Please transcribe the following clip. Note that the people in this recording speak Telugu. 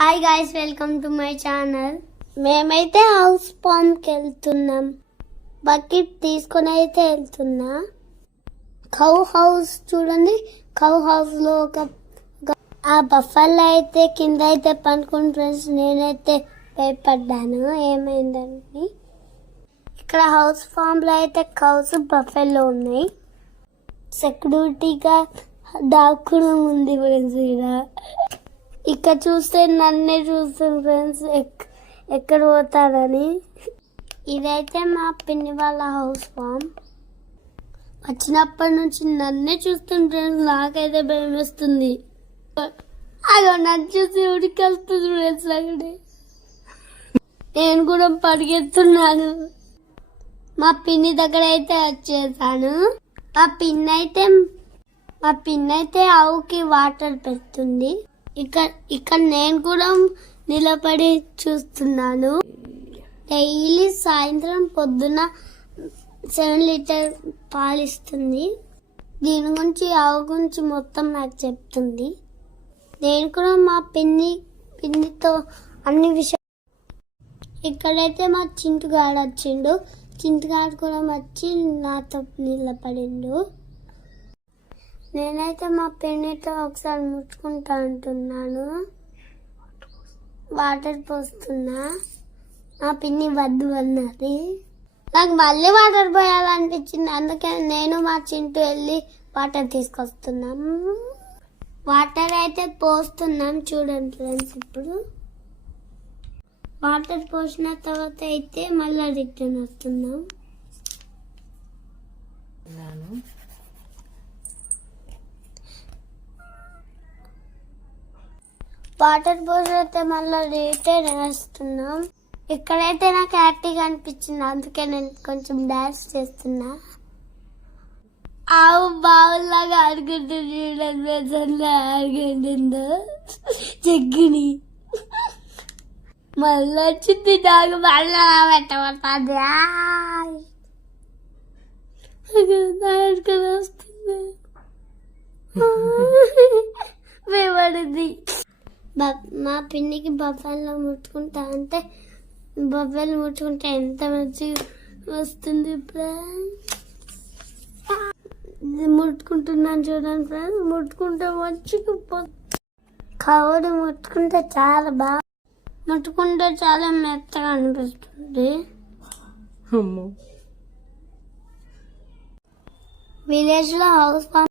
Hi guys, welcome to my channel. మేమైతే హౌస్ ఫామ్కి వెళ్తున్నాం. బకెట్ తీసుకొని అయితే వెళ్తున్నా. కౌ హౌస్ చూడండి. కౌ హౌస్లో ఆ బఫల్లో అయితే కింద అయితే పనుకుని ఫ్రెండ్స్, నేనైతే భయపడ్డాను ఏమైందని. ఇక్కడ హౌస్ ఫామ్లో అయితే కౌస్ బఫెల్లో ఉన్నాయి. సెక్యూరిటీగా దాక్కుని ఉంది ఫ్రెండ్స్. ఇక్కడ చూస్తే నన్నే చూస్తాను ఫ్రెండ్స్, ఎక్కడ పోతారని. ఇదైతే మా పిన్ని వాళ్ళ హౌస్ ఫామ్. వచ్చినప్పటి నుంచి నన్నే చూస్తుంది ఫ్రెండ్స్. నాకైతే భయం వేస్తుంది. అదో నన్ను చూసి ఉడికెళ్తుంది ఫ్రెండ్స్. అక్కడే నేను కూడా పరిగెత్తున్నాను. మా పిన్ని దగ్గర అయితే వచ్చేసాను. మా పిన్ని అయితే ఆవుకి వాటర్ పెడుతుంది. ఇక్కడ నేను కూడా నిలబడి చూస్తున్నాను. డైలీ సాయంత్రం పొద్దున 7 లీటర్ పాలిస్తుంది. దీని గురించి ఆవు గురించి మొత్తం నాకు చెప్తుంది. నేను కూడా మా పిన్నితో అన్ని విషయాలు. ఇక్కడైతే మా చింటుగాడు వచ్చిండు. చింటుగాడు కూడా వచ్చి నాతో నిలబడిండు. నేనైతే మా పిన్నితో ఒకసారి ముట్టుకుంటా అంటున్నాను. వాటర్ పోస్తున్నా. మా పిన్ని వద్దు అన్నది. నాకు మళ్ళీ వాటర్ పోయాలనిపించింది. అందుకే నేను మా చింటూ వెళ్ళి వాటర్ తీసుకొస్తున్నాం. వాటర్ అయితే పోస్తున్నాం చూడండి ఫ్రెండ్స్. ఇప్పుడు వాటర్ పోసిన తర్వాత అయితే మళ్ళీ రిటర్న్ వస్తున్నాం. వాటర్ పోసితే మళ్ళీ రిటర్న్ వేస్తున్నాం. ఇక్కడైతే నాకు యాక్టివ్గా అనిపించింది, అందుకే నేను కొంచెం డాన్స్ చేస్తున్నా. ఆవు బావుల్లాగా ఆడుకుంటుంది చూడండి. ఆడుకుంటుందో చెగ్గిని మళ్ళీ వచ్చింది. నాకు మళ్ళీ పెట్టబడుతుంది. ఆడుకొని వస్తుంది. భయపడింది. మా పిన్నికి బఫెల్లో ముట్టుకుంటా అంటే బఫెల్ ముట్టుకుంటే ఎంత మంచిగా వస్తుంది ఫ్రెండ్స్. ముట్టుకుంటున్నాను చూడండి ఫ్రెండ్స్. ముట్టుకుంటే మంచిగా కవర్ ముట్టుకుంటే చాలా మెత్తగా అనిపిస్తుంది. విలేజ్ లో హౌస్